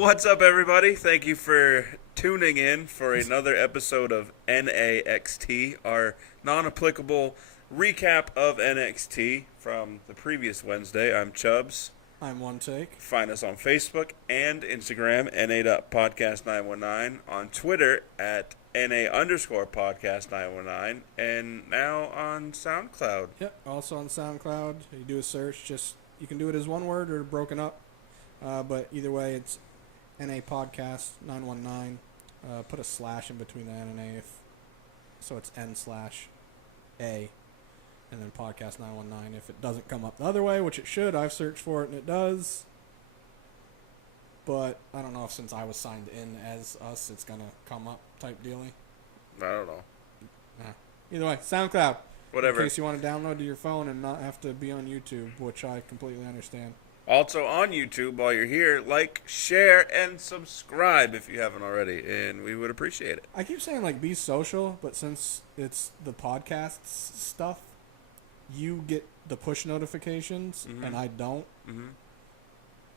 What's up, everybody? Thank you for tuning in for another episode of NXT, our non-applicable recap of NXT from the previous Wednesday. I'm Chubbs. I'm One Take. Find us on Facebook and Instagram, na.podcast919, on Twitter at na_podcast919, and now on SoundCloud. Yep, also on SoundCloud. You do a search, you can do it as one word or broken up. But either way, it's NA Podcast 919. Put a slash in between the N and A, so it's N/A, and then Podcast 919. If it doesn't come up the other way, which it should, I've searched for it and it does. But I don't know if since I was signed in as us, it's gonna come up type dealy. I don't know. Either way, SoundCloud. Whatever. In case you want to download to your phone and not have to be on YouTube, which I completely understand. Also on YouTube, while you're here, like, share, and subscribe if you haven't already, and we would appreciate it. I keep saying, be social, but since it's the podcast stuff, you get the push notifications, and I don't. Mm-hmm.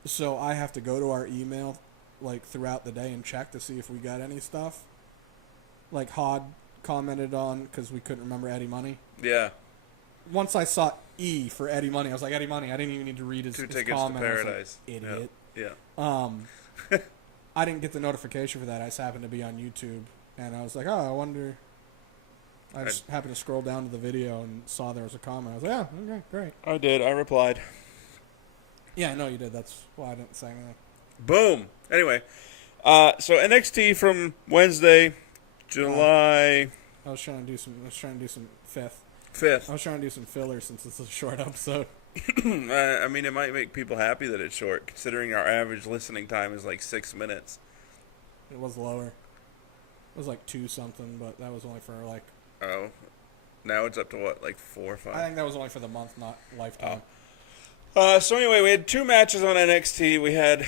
So I have to go to our email, throughout the day and check to see if we got any stuff. Like Hod commented on, because we couldn't remember Eddie Money. Yeah. Once I saw E for Eddie Money, I was like, Eddie Money. I didn't even need to read his Tickets comment. to Paradise. I was like, idiot. Yeah. I didn't get the notification for that. I just happened to be on YouTube, and I was like, I wonder. I just happened to scroll down to the video and saw there was a comment. I was like, yeah, okay, great. I did. I replied. Yeah, I know you did. That's why I didn't say anything. Boom. Anyway, so NXT from Wednesday, July. I was trying to do some 5th. I 5th. was trying to do some filler since it's a short episode. I mean, it might make people happy that it's short, considering our average listening time is 6 minutes. It was lower. It was 2 something, but that was only for Oh, now it's up to what, 4 or 5? I think that was only for the month, not lifetime. So anyway, we had 2 matches on NXT. We had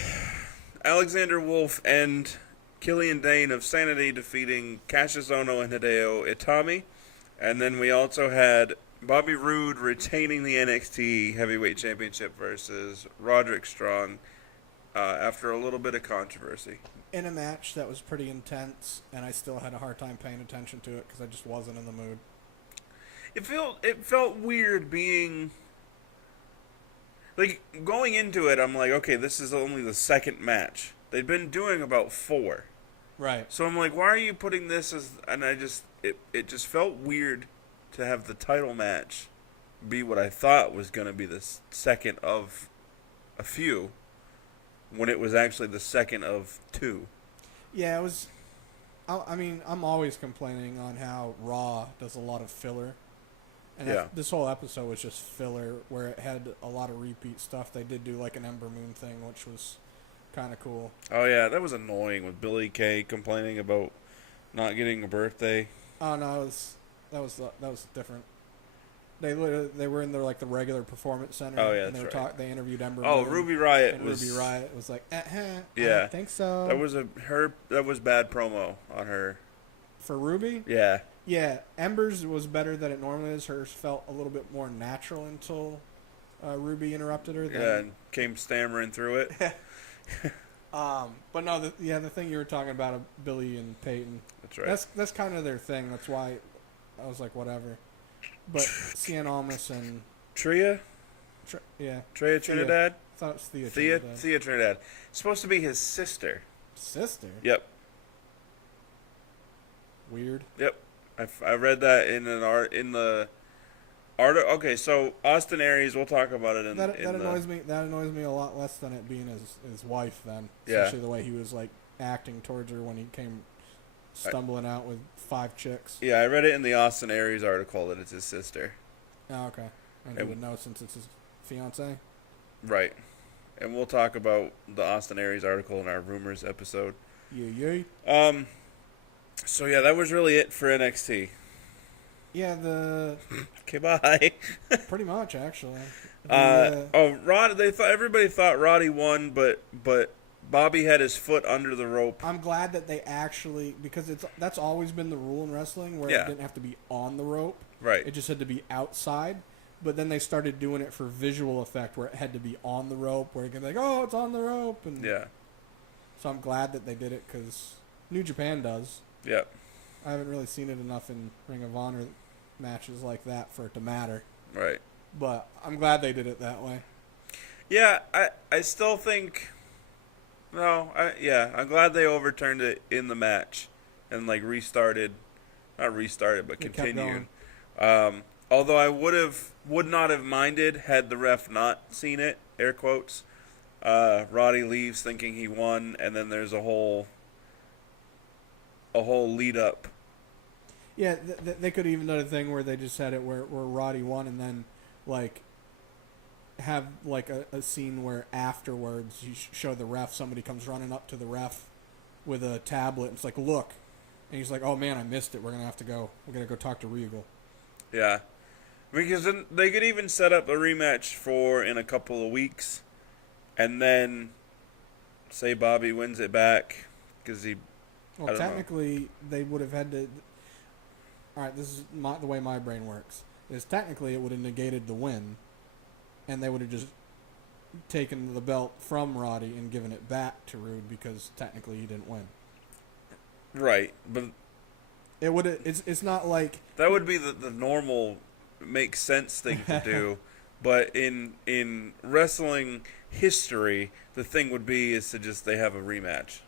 Alexander Wolf and Killian Dane of SAnitY defeating Kassius, Ohno, and Hideo Itami. And then we also had Bobby Roode retaining the NXT Heavyweight Championship versus Roderick Strong after a little bit of controversy. In a match that was pretty intense, and I still had a hard time paying attention to it because I just wasn't in the mood. It felt weird being... going into it, I'm like, okay, this is only the second match. They'd been doing about 4. Right. So I'm like, why are you putting this as... And it just felt weird to have the title match be what I thought was going to be the second of a few, when it was actually the second of 2. Yeah, it was... I mean, I'm always complaining on how Raw does a lot of filler. And this whole episode was just filler, where it had a lot of repeat stuff. They did do an Ember Moon thing, which was kind of cool. Oh, yeah, that was annoying with Billy Kay complaining about not getting a birthday. Oh, no, that was different. They were in the regular performance center. Oh, yeah, and that's right. They interviewed Ember Oh, Moon, Ruby Riott and was... Ruby Riott was like, yeah, I don't think so. That was bad promo on her. For Ruby? Yeah. Yeah, Ember's was better than it normally is. Hers felt a little bit more natural until Ruby interrupted her. Yeah, and came stammering through it. But no, the thing you were talking about, Billy and Peyton. That's right. That's kind of their thing. That's why I was like, whatever. But Cien Almas and Tria? Tria Trinidad? I thought it was Thea Trinidad. Thea Trinidad. It's supposed to be his sister. Sister? Yep. Weird. Yep. I read that in the article. Okay, so Austin Aries, we'll talk about it that annoys me. That annoys me a lot less than it being his wife. Then, especially the way he was acting towards her when he came stumbling out with 5 chicks. Yeah, I read it in the Austin Aries article that it's his sister. Oh, okay. And he would know since it's his fiance. Right, and we'll talk about the Austin Aries article in our rumors episode. Yeah. So yeah, that was really it for NXT. Yeah, Okay, bye. pretty much actually. Everybody thought Roddy won, but Bobby had his foot under the rope. I'm glad that they actually, because that's always been the rule in wrestling, where it didn't have to be on the rope. Right. It just had to be outside. But then they started doing it for visual effect, where it had to be on the rope, where it could be like, oh, it's on the rope. And yeah. So I'm glad that they did it because New Japan does. Yep. I haven't really seen it enough in Ring of Honor matches like that for it to matter. Right. But I'm glad they did it that way. Yeah, I still think... No, I'm glad they overturned it in the match and, like, restarted. Not restarted, but It kept continued. Although I would not have minded had the ref not seen it, air quotes. Roddy leaves thinking he won, and then there's a whole lead up. Yeah, they could even done a thing where they just had it where Roddy won, and then like have like a scene where afterwards you show the ref, somebody comes running up to the ref with a tablet. It's like, look, and he's like, oh man, I missed it. We're gonna go talk to Regal. Yeah, because then they could even set up a rematch for in a couple of weeks, and then say Bobby wins it back because he. Well, technically, they would have had to. All right, this is the way my brain works. Is technically it would have negated the win, and they would have just taken the belt from Roddy and given it back to Roode because technically he didn't win. Right, but it would. It's not like that would be the normal, make sense thing to do, but in wrestling history, the thing would be is to just they have a rematch.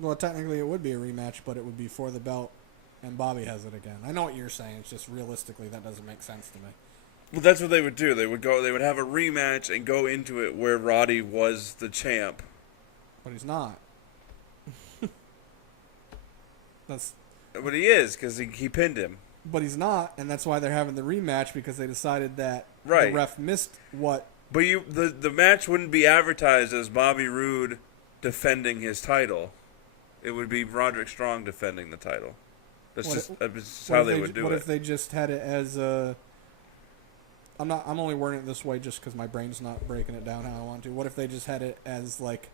Well, technically it would be a rematch, but it would be for the belt, and Bobby has it again. I know what you're saying. It's just realistically that doesn't make sense to me. Well, that's what they would do. They would have a rematch and go into it where Roddy was the champ. But he's not. But he is, because he pinned him. But he's not, and that's why they're having the rematch, because they decided that the ref missed what... But the match wouldn't be advertised as Bobby Roode defending his title. It would be Roderick Strong defending the title. That's how they would do it. What if they just had it as a... I'm only wording it this way just because my brain's not breaking it down how I want to. What if they just had it as, like...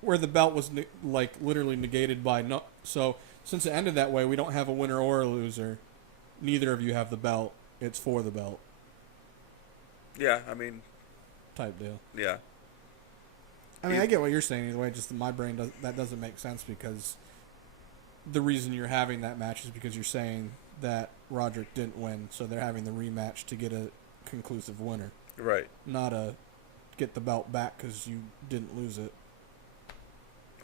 where the belt was literally negated by no. So since it ended that way, we don't have a winner or a loser. Neither of you have the belt. It's for the belt. Yeah, I mean, type deal. Yeah. I mean, I get what you're saying either way. Just in my brain, that doesn't make sense because the reason you're having that match is because you're saying that Roderick didn't win, so they're having the rematch to get a conclusive winner. Right. Not a get the belt back because you didn't lose it.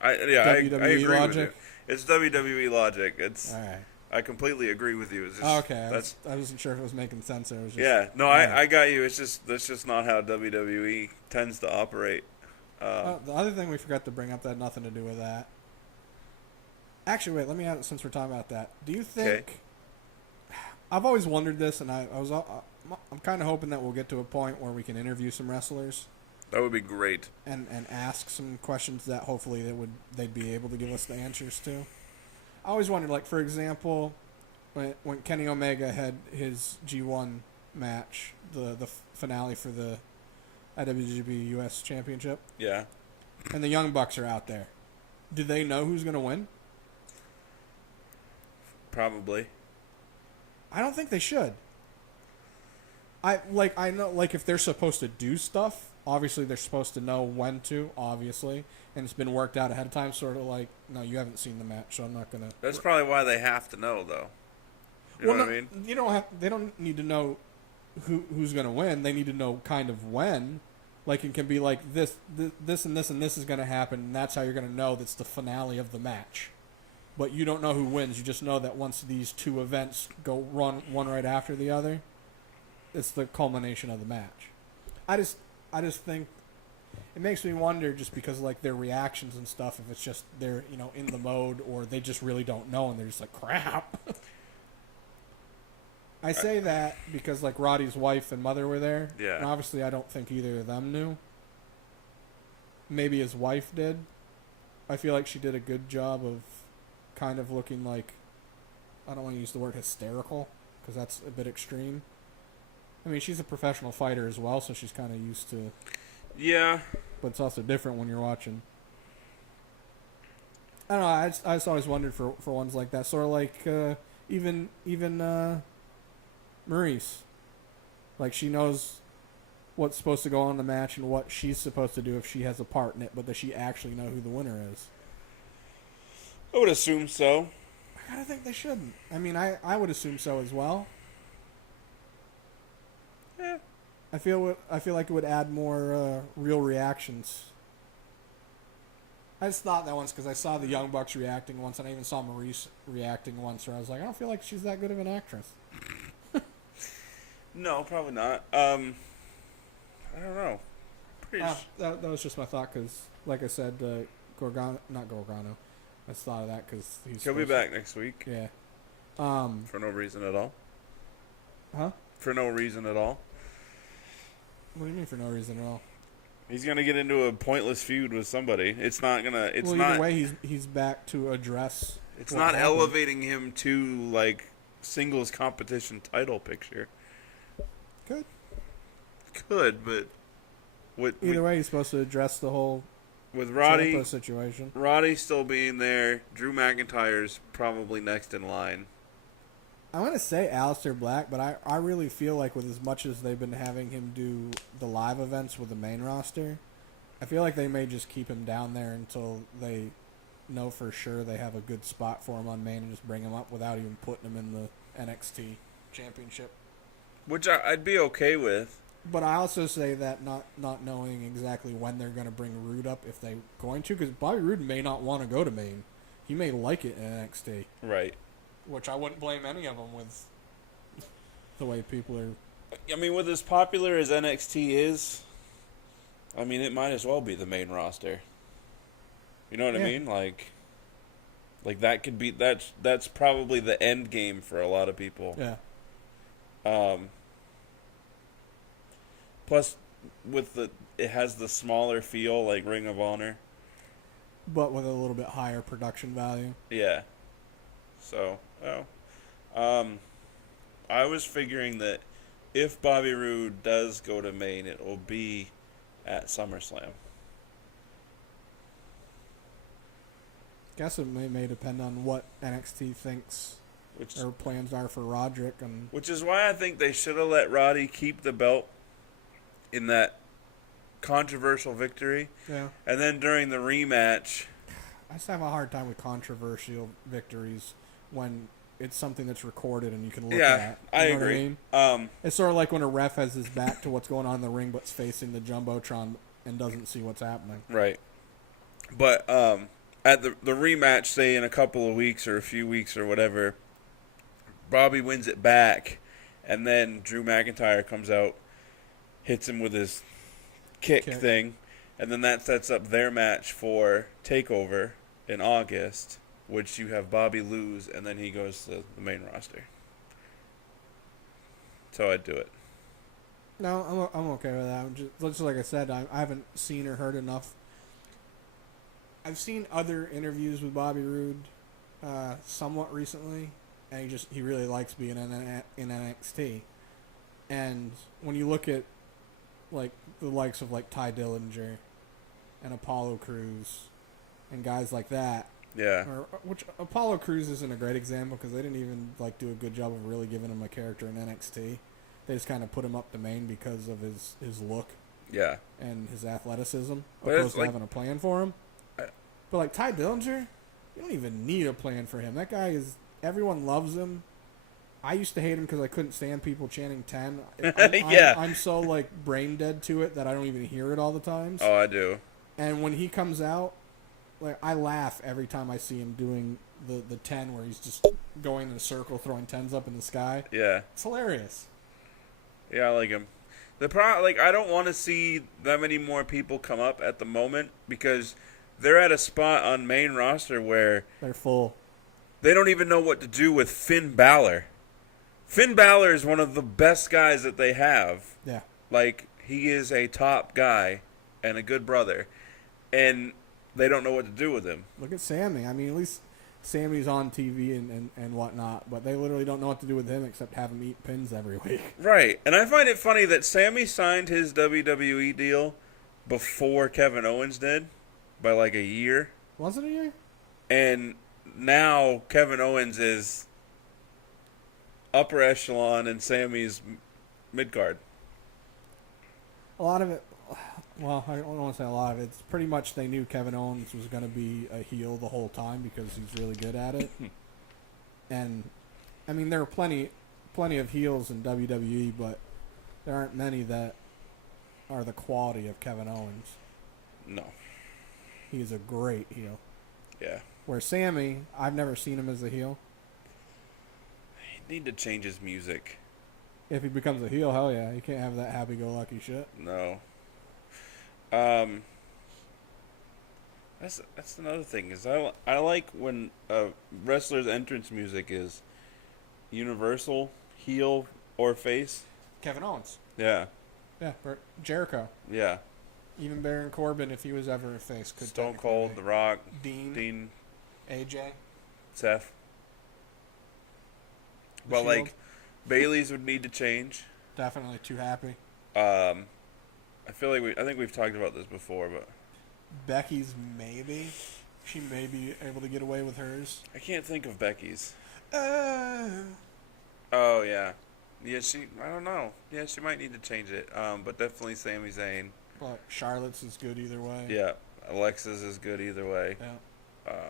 I agree logic? with you. It's WWE logic. It's all right. I completely agree with you. It's just, okay. I wasn't sure if it was making sense or it was just, yeah. No, I got you. It's just that's just not how WWE tends to operate. The other thing we forgot to bring up that had nothing to do with that. Actually, wait. Let me add it since we're talking about that. Do you think? Okay. I've always wondered this, and I'm kind of hoping that we'll get to a point where we can interview some wrestlers. That would be great. And ask some questions that hopefully they'd be able to give us the answers to. I always wondered, like, for example, when Kenny Omega had his G1 match, the finale for the IWGP US Championship. Yeah. And the Young Bucks are out there. Do they know who's going to win? Probably. I don't think they should. I know, like, if they're supposed to do stuff, obviously they're supposed to know when to, obviously, and it's been worked out ahead of time, sort of like, no, you haven't seen the match, so I'm not going to... That's probably why they have to know, though. You know what I mean? They don't need to know who's going to win. They need to know kind of when. Like, it can be like, this and this and this is going to happen, and that's how you're going to know that's the finale of the match. But you don't know who wins. You just know that once these two events go run one right after the other, it's the culmination of the match. I just think it makes me wonder, just because like their reactions and stuff, if it's just they're in the mode or they just really don't know and they're just like crap. I say that because like Roddy's wife and mother were there. Yeah. And obviously I don't think either of them knew. Maybe his wife did. I feel like she did a good job of kind of looking like, I don't want to use the word hysterical because that's a bit extreme. I mean, she's a professional fighter as well, so she's kind of used to... Yeah. But it's also different when you're watching. I don't know, I just always wondered for ones like that. Sort of like, even Maurice. Like, she knows what's supposed to go on in the match and what she's supposed to do if she has a part in it, but does she actually know who the winner is? I would assume so. I gotta think they shouldn't. I mean, I would assume so as well. Yeah. I feel like it would add more real reactions. I just thought that once because I saw the Young Bucks reacting once, and I even saw Maurice reacting once, where I was like, I don't feel like she's that good of an actress. No, probably not. I don't know. That was just my thought because, like I said, not Gorgano. I just thought of that because he'll be back next week. Yeah. For no reason at all. Huh? For no reason at all. What do you mean for no reason at all? He's gonna get into a pointless feud with somebody. It's not gonna. It's well, not. Either way, he's back to address. It's not happened. Elevating him to like singles competition title picture. Could, but either way, he's supposed to address the whole with Roddy situation. Roddy still being there. Drew McIntyre's probably next in line. I want to say Aleister Black, but I really feel like with as much as they've been having him do the live events with the main roster, I feel like they may just keep him down there until they know for sure they have a good spot for him on main and just bring him up without even putting him in the NXT championship. Which I'd be okay with. But I also say that not knowing exactly when they're going to bring Roode up, if they're going to, because Bobby Roode may not want to go to main. He may like it in NXT. Right. Which I wouldn't blame any of them with the way people are. I mean, with as popular as NXT is, I mean, it might as well be the main roster. You know what I mean? Like that could be that's probably the end game for a lot of people. Yeah. Plus, it has the smaller feel like Ring of Honor, but with a little bit higher production value. Yeah. So, I was figuring that if Bobby Roode does go to main, it will be at SummerSlam. Guess it may depend on what NXT thinks their plans are for Roderick, and which is why I think they should have let Roddy keep the belt in that controversial victory. Yeah. And then during the rematch, I just have a hard time with controversial victories when it's something that's recorded and you can look at. I agree. I mean? It's sort of like when a ref has his back to what's going on in the ring but's facing the Jumbotron and doesn't see what's happening. Right. But at the rematch, say in a couple of weeks or a few weeks or whatever, Bobby wins it back, and then Drew McIntyre comes out, hits him with his kick thing, and then that sets up their match for TakeOver in August, which you have Bobby lose, and then he goes to the main roster. So I'd do it. No, I'm okay with that. Just like I said, I haven't seen or heard enough. I've seen other interviews with Bobby Roode somewhat recently, and he really likes being in NXT. And when you look at like the likes of like Ty Dillinger and Apollo Crews and guys like that. Yeah. Which Apollo Crews isn't a great example because they didn't even like do a good job of really giving him a character in NXT. They just kind of put him up the main because of his look. Yeah. And his athleticism, but opposed to having a plan for him. But like Ty Dillinger, you don't even need a plan for him. That guy everyone loves him. I used to hate him because I couldn't stand people chanting 10. I'm so, like, brain dead to it that I don't even hear it all the time. Oh, I do. And when he comes out, like, I laugh every time I see him doing the 10 where he's just going in a circle, throwing 10s up in the sky. Yeah. It's hilarious. Yeah, I like him. I don't want to see that many more people come up at the moment because they're at a spot on main roster where they're full. They don't even know what to do with Finn Balor. Finn Balor is one of the best guys that they have. Yeah. Like, he is a top guy and a good brother. And they don't know what to do with him. Look at Sammy. I mean, at least Sammy's on TV and whatnot, but they literally don't know what to do with him except have him eat pins every week. Right. And I find it funny that Sammy signed his WWE deal before Kevin Owens did by like a year. Was it a year? And now Kevin Owens is upper echelon and Sammy's mid-card. a lot of it. Well, I don't want to say a lot of it. It's pretty much they knew Kevin Owens was going to be a heel the whole time because he's really good at it. And I mean, there are plenty of heels in WWE, but there aren't many that are the quality of Kevin Owens. No. He's a great heel. Yeah. Where Sammy, I've never seen him as a heel. He need to change his music. If he becomes a heel, hell yeah. You can't have that happy-go-lucky shit. No. That's another thing is I like when a wrestler's entrance music is universal, heel or face. Kevin Owens. Yeah. Yeah, Jericho. Yeah. Even Baron Corbin, if he was ever a face, could Stone Cold, The Rock, Dean, AJ, Seth. But like, Bailey's would need to change. Definitely too happy. I think we've talked about this before, but Becky's maybe. She may be able to get away with hers. I can't think of Becky's. Oh yeah. Yeah, I don't know. Yeah, she might need to change it. But definitely Sami Zayn. But Charlotte's is good either way. Yeah. Alexa's is good either way. Yeah.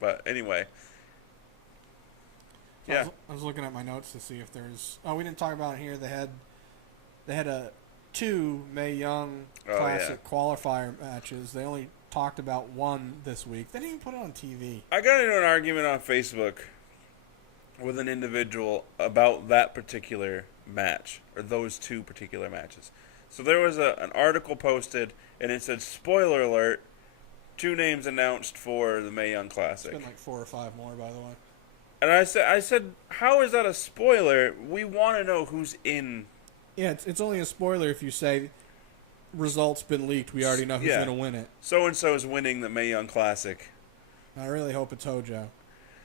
But anyway. So Yeah. I was looking at my notes to see if there's... Oh, we didn't talk about it here. They had 2 Mae Young Classic qualifier matches. They only talked about one this week. They didn't even put it on TV. I got into an argument on Facebook with an individual about that particular match, or those 2 particular matches. So there was an article posted, and it said, spoiler alert, 2 names announced for the Mae Young Classic. It's been like 4 or 5 more, by the way. And I said, how is that a spoiler? We want to know who's in. Yeah, it's only a spoiler if you say results been leaked. We already know who's going to win it. So-and-so is winning the Mae Young Classic. I really hope it's Hojo.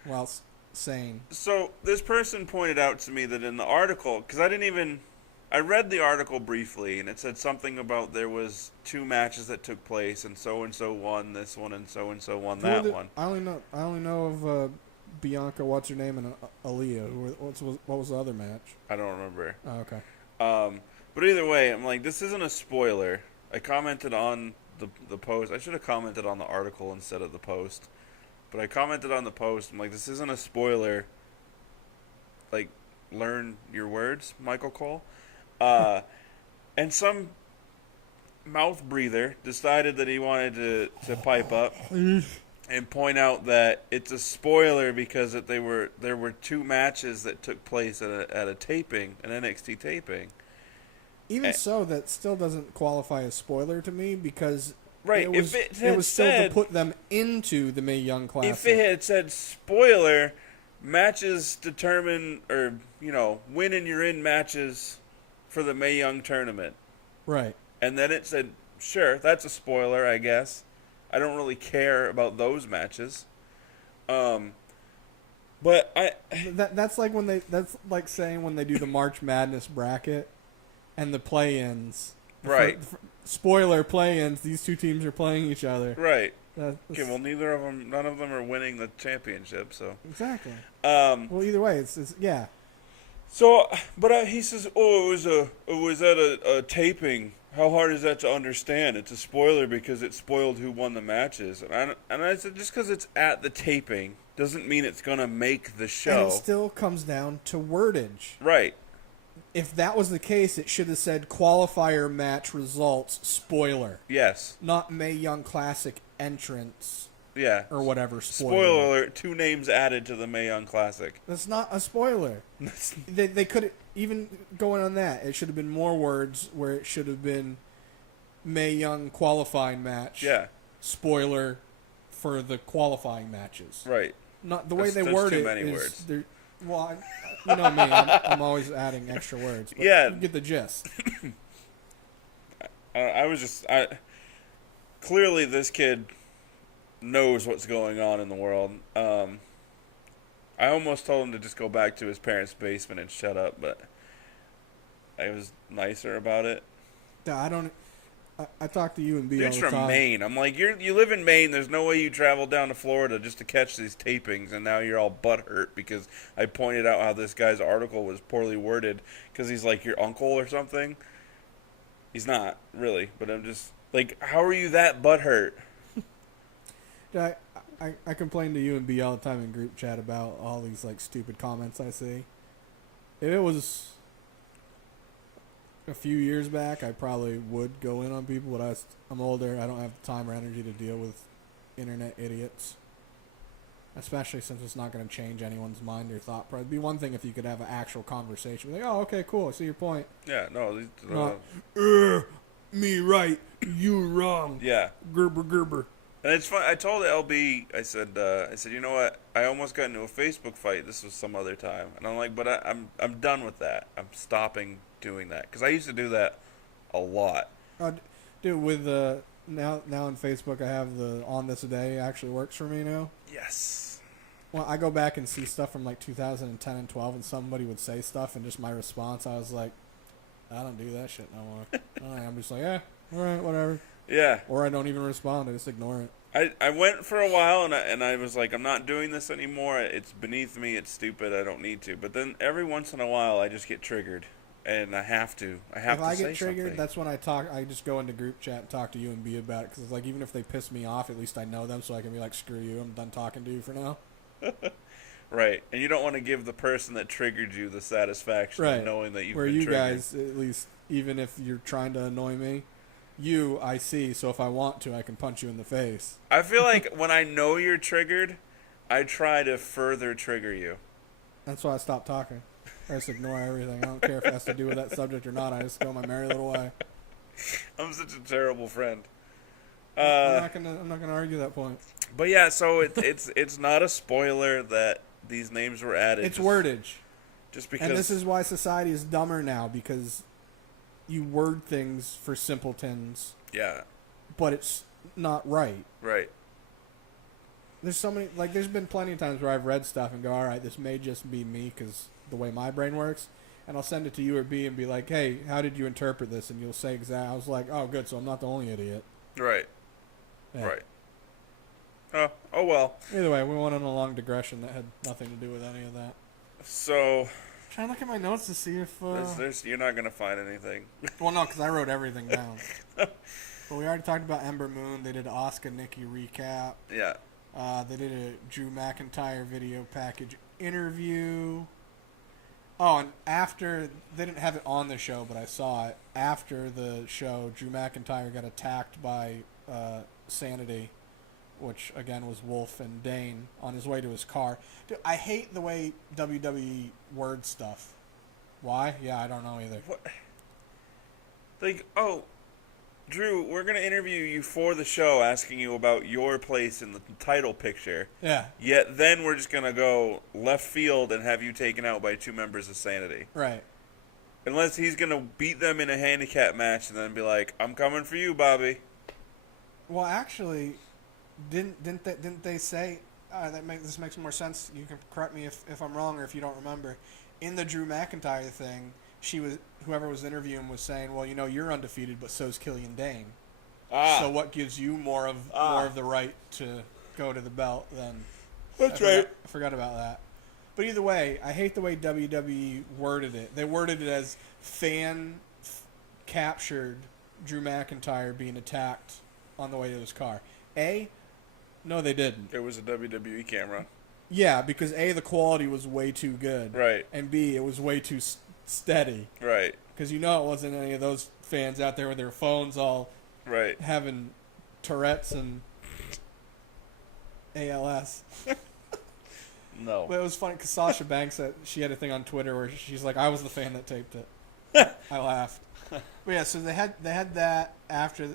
Well, sane. So this person pointed out to me that in the article, because I read the article briefly, and it said something about there was 2 matches that took place, and so won this one, and so won that one. I only know of Bianca, what's her name, and Aaliyah. What was the other match? I don't remember. Oh, okay. But either way, I'm like, this isn't a spoiler. I commented on the post. I should have commented on the article instead of the post. But I commented on the post. I'm like, this isn't a spoiler. Like, learn your words, Michael Cole. And some mouth breather decided that he wanted to pipe up and point out that it's a spoiler because that there were 2 matches that took place at a taping, an NXT taping. Even so, that still doesn't qualify as spoiler to me because right, it was still to put them into the Mae Young Classic. If it had said spoiler, matches determine or win and you're in matches for the Mae Young tournament. Right. And then it said, sure, that's a spoiler, I guess. I don't really care about those matches. But that's like saying when they do the March Madness bracket and the play-ins. Right. Spoiler play-ins, these 2 teams are playing each other. Right. Okay, well none of them are winning the championship, so. Exactly. Well, either way, it's yeah. So, but he says, it was at a taping. How hard is that to understand? It's a spoiler because it spoiled who won the matches. And I said, just because it's at the taping doesn't mean it's going to make the show. And it still comes down to wordage. Right. If that was the case, it should have said qualifier match results, spoiler. Yes. Not Mae Young Classic entrance. Yeah. Or whatever, spoiler. Spoiler alert, 2 names added to the Mae Young Classic. That's not a spoiler. They could even going on that, it should have been more words where it should have been Mae Young qualifying match. Yeah. Spoiler for the qualifying matches. Right. Not the way they word it. Too many words. Well, you know me, I'm always adding extra words. But yeah. You get the gist. Clearly this kid knows what's going on in the world. I almost told him to just go back to his parents' basement and shut up, but I was nicer about it. Yeah, I talk to you and B all the time. Dude's from Maine. I'm like, you live in Maine. There's no way you travel down to Florida just to catch these tapings, and now you're all butthurt because I pointed out how this guy's article was poorly worded because he's like your uncle or something. He's not really, but I'm just like, how are you that butthurt? I complain to you and B all the time in group chat about all these like stupid comments I see. If it was a few years back, I probably would go in on people, but I'm older. I don't have the time or energy to deal with internet idiots. Especially since it's not going to change anyone's mind or thought. It'd be one thing if you could have an actual conversation. Like, oh, okay, cool. I see your point. Yeah, no. Not, me right, you wrong. Yeah. Gerber, gerber. And it's fun. I told LB, I said, you know what? I almost got into a Facebook fight. This was some other time, and I'm like, but I'm done with that. I'm stopping doing that because I used to do that a lot. Dude, with now on Facebook, I have the on this day actually works for me now. Yes. Well, I go back and see stuff from like 2010 and 12, and somebody would say stuff, and just my response, I was like, I don't do that shit no more. I'm just like, all right, whatever. Yeah. Or I don't even respond. I just ignore it. I went for a while, and I was like, I'm not doing this anymore. It's beneath me. It's stupid. I don't need to. But then every once in a while, I just get triggered, and I have to. If I get triggered, something. That's when I talk. I just go into group chat and talk to you and B about it. Because it's like, even if they piss me off, at least I know them, so I can be like, screw you. I'm done talking to you for now. Right. And you don't want to give the person that triggered you the satisfaction of knowing that you've been triggered. Where you guys, at least, even if you're trying to annoy me, I see, so if I want to, I can punch you in the face. I feel like when I know you're triggered, I try to further trigger you. That's why I stopped talking. I just ignore everything. I don't care if it has to do with that subject or not. I just go my merry little way. I'm such a terrible friend. I'm not gonna argue that point. But yeah, so it's not a spoiler that these names were added. It's wordage. Just because. And this is why society is dumber now, because you word things for simpletons. Yeah. But it's not right. Right. There's so many, like, there's been plenty of times where I've read stuff and go, all right, this may just be me because the way my brain works, and I'll send it to you or B and be like, hey, how did you interpret this? And you'll say exactly. I was like, oh, good, so I'm not the only idiot. Right. Yeah. Right. Oh well. Either way, we went on a long digression that had nothing to do with any of that. So. I'm trying to look at my notes to see if. You're not gonna find anything. Well, no, because I wrote everything down. But we already talked about Ember Moon. They did an Asuka Nikki recap. Yeah. They did a Drew McIntyre video package interview. Oh, and after, they didn't have it on the show, but I saw it. After the show, Drew McIntyre got attacked by SAnitY, which, again, was Wolf and Dane, on his way to his car. Dude, I hate the way WWE words stuff. Why? Yeah, I don't know either. What? Like, oh, Drew, we're going to interview you for the show, asking you about your place in the title picture. Yeah. Yet then we're just going to go left field and have you taken out by 2 members of SAnitY. Right. Unless he's going to beat them in a handicap match and then be like, I'm coming for you, Bobby. Well, actually, didn't they say, this makes more sense, you can correct me if I'm wrong or if you don't remember, in the Drew McIntyre thing, whoever was interviewing was saying, well, you're undefeated, but so's Killian Dane. So what gives you more of the right to go to the belt than... That's right. I forgot about that. But either way, I hate the way WWE worded it. They worded it as fan-captured Drew McIntyre being attacked on the way to his car. No, they didn't. It was a WWE camera. Yeah, because A, the quality was way too good. Right. And B, it was way too steady. Right. Because it wasn't any of those fans out there with their phones all having Tourette's and ALS. No. But it was funny because Sasha Banks, she had a thing on Twitter where she's like, I was the fan that taped it. I laughed. But yeah, so they had that after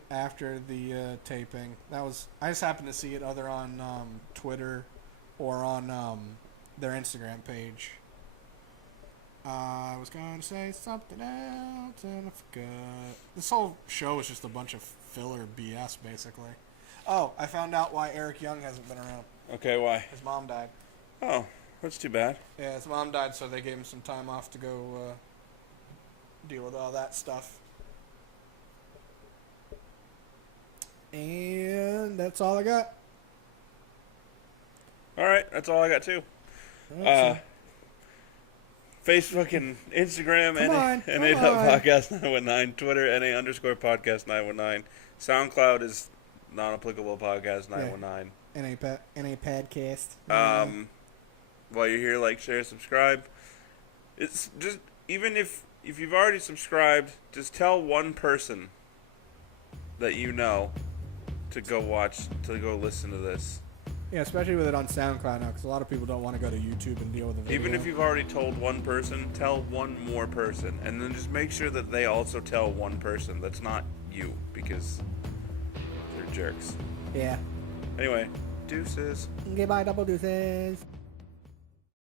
the taping. I just happened to see it either on Twitter or on their Instagram page. I was going to say something else and I forgot. This whole show is just a bunch of filler BS, basically. Oh, I found out why Eric Young hasn't been around. Okay, why? His mom died. Oh, that's too bad. Yeah, his mom died, so they gave him some time off to go deal with all that stuff. And that's all I got. All right, that's all I got too. Facebook and Instagram, Come on. NA.podcast 919. Twitter, NA_podcast 919. SoundCloud is non-applicable podcast 919. NA podcast. While you're here, like, share, subscribe. It's just, even if you've already subscribed, just tell one person that you know to go listen to this. Yeah, especially with it on SoundCloud now, because a lot of people don't want to go to YouTube and deal with the video. Even if you've already told one person, tell one more person. And then just make sure that they also tell one person that's not you, because they're jerks. Yeah. Anyway, deuces. Goodbye, double deuces.